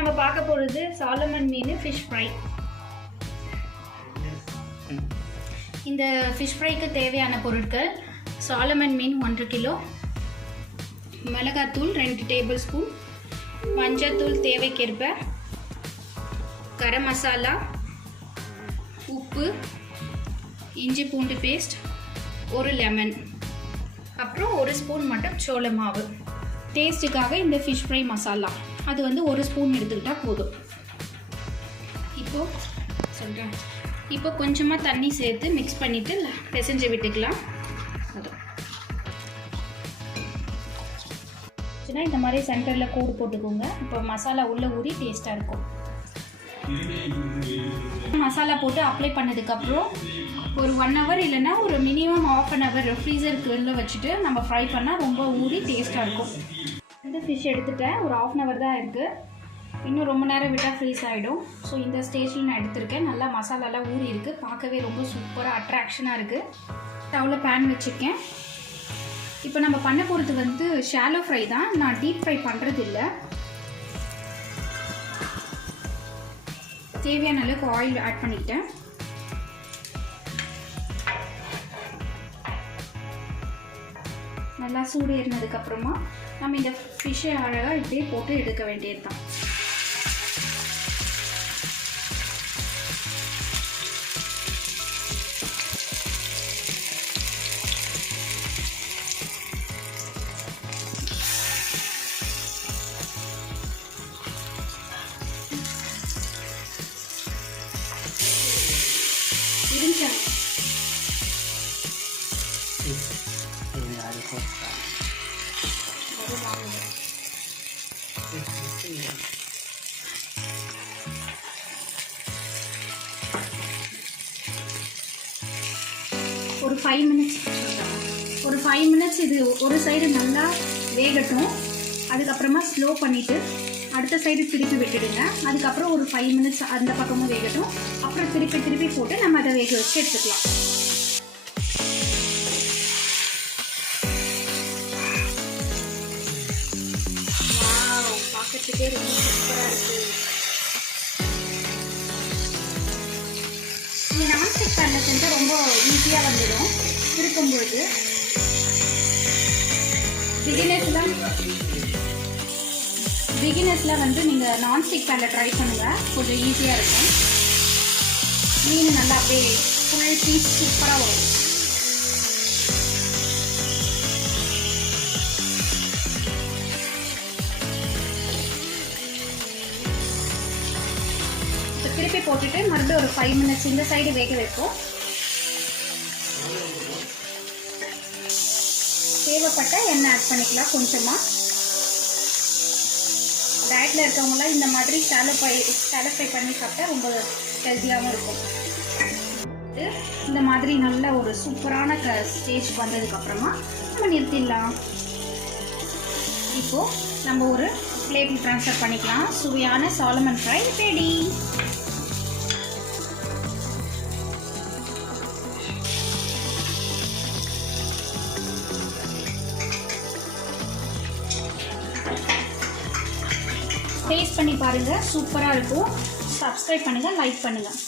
நம்ம பார்க்க போகிறது சாலமன் மீன் ஃபிஷ் ஃப்ரை. இந்த ஃபிஷ் ஃப்ரைக்கு தேவையான பொருட்கள்: சாலமன் மீன் 1 கிலோ, மிளகாத்தூள் 2 டேபிள் ஸ்பூன், மஞ்சத்தூள் தேவைக்கேற்ப, கரம் மசாலா, உப்பு, இஞ்சி பூண்டு பேஸ்ட், ஒரு லெமன், அப்புறம் 1 ஸ்பூன் மட்டும் சோள மாவு. டேஸ்ட்டுக்காக இந்த ஃபிஷ் ஃப்ரை மசாலா அது வந்து 1 ஸ்பூன் எடுத்துக்கிட்டால் போதும். இப்போ கொஞ்சமாக தண்ணி சேர்த்து மிக்ஸ் பண்ணிவிட்டு பிசைஞ்சு விட்டுக்கலாம். இந்த மாதிரி சென்டரில் கோடு போட்டுக்கோங்க. இப்போ மசாலா உள்ளே ஊறி டேஸ்ட்டாக இருக்கும். மசாலா போட்டு அப்ளை பண்ணதுக்கப்புறம் ஒரு 1 ஹவர் இல்லைன்னா ஒரு மினிமம் ½ அன் ஹவர் ஃப்ரீசருக்கு வெளில வச்சுட்டு நம்ம ஃப்ரை பண்ணால் ரொம்ப ஊறி டேஸ்ட்டாக இருக்கும். இந்த ஃபிஷ் எடுத்துட்டேன். ஒரு ½ அன் ஹவர் தான் இருக்குது. இன்னும் ரொம்ப நேரம் விட்டால் ஃப்ரீஸ் ஆகிடும். ஸோ இந்த ஸ்டேஜில் நான் எடுத்திருக்கேன். நல்லா மசாலாலாம் ஊறி இருக்குது. பார்க்கவே ரொம்ப சூப்பராக அட்ராக்ஷனாக இருக்குது. ஸ்டவ்வில் பேன் வச்சுருக்கேன். இப்போ நம்ம பண்ண போகிறது வந்து ஷாலோ ஃப்ரை தான். நான் டீப் ஃப்ரை பண்ணுறது இல்லை. தேவையான அளவுக்கு ஆயில் ஆட் பண்ணிக்கிட்டேன். நல்லா சூடு ஏறினதுக்கப்புறமா நம்ம இந்த ஃபிஷ்ஷை அழகாக இப்படியே போட்டு எடுக்க வேண்டியது தான். ஒரு 5 மினிட்ஸ் இது ஒரு சைடு நல்லா வேகட்டும். அதுக்கப்புறமா ஸ்லோ பண்ணிவிட்டு அடுத்த சைடு திருப்பி விட்டுடுங்க. அதுக்கப்புறம் ஒரு 5 மினிட்ஸ் அந்த பக்கமும் வேகட்டும். அப்புறம் திருப்பி போட்டு நம்ம அதை வேக வச்சு எடுத்துக்கலாம். பார்க்கறதுக்கே ரொம்ப சூப்பராக இருக்குது. இந்த நான்ஸ்டிக் பேனில் செஞ்சால் ரொம்ப ஈஸியாக வந்துடும். இருக்கும்பொழுது பிகினர்ஸ்லாம் வந்து நீங்கள் நான்ஸ்டிக் பேனில் ட்ரை பண்ணுங்கள். கொஞ்சம் ஈஸியாக இருக்கும். மீன் நல்லா அப்படியே ஃபுல் பீஸ் சூப்பராக வரும். இப்போ திருப்பி போட்டுட்டு மறுபடியும் ஒரு 5 மினிட்ஸ் இந்த சைடு வேக வைப்போம். தேவைப்பட்ட எண்ணெய் ஆட் பண்ணிக்கலாம் கொஞ்சமாக. டயட்டில் இருக்கவங்களாம் இந்த மாதிரி ஷாலோ ஃப்ரை பண்ணி சாப்பிட்டா ரொம்ப ஹெல்த்தியாகவும் இருக்கும். இந்த மாதிரி நல்ல ஒரு சூப்பரான ஸ்டேஜ் வந்ததுக்கப்புறமா நம்ம நிறுத்திடலாம். இப்போது நம்ம ஒரு பிளேட்டில் ட்ரான்ஸ்ஃபர் பண்ணிக்கலாம். சுவையான சாலமன் ஃப்ரை ரெடி. டேஸ்ட் பண்ணி பாருங்கள். சூப்பராக இருக்கும். சப்ஸ்கிரைப் பண்ணுங்கள், லைக் பண்ணுங்கள்.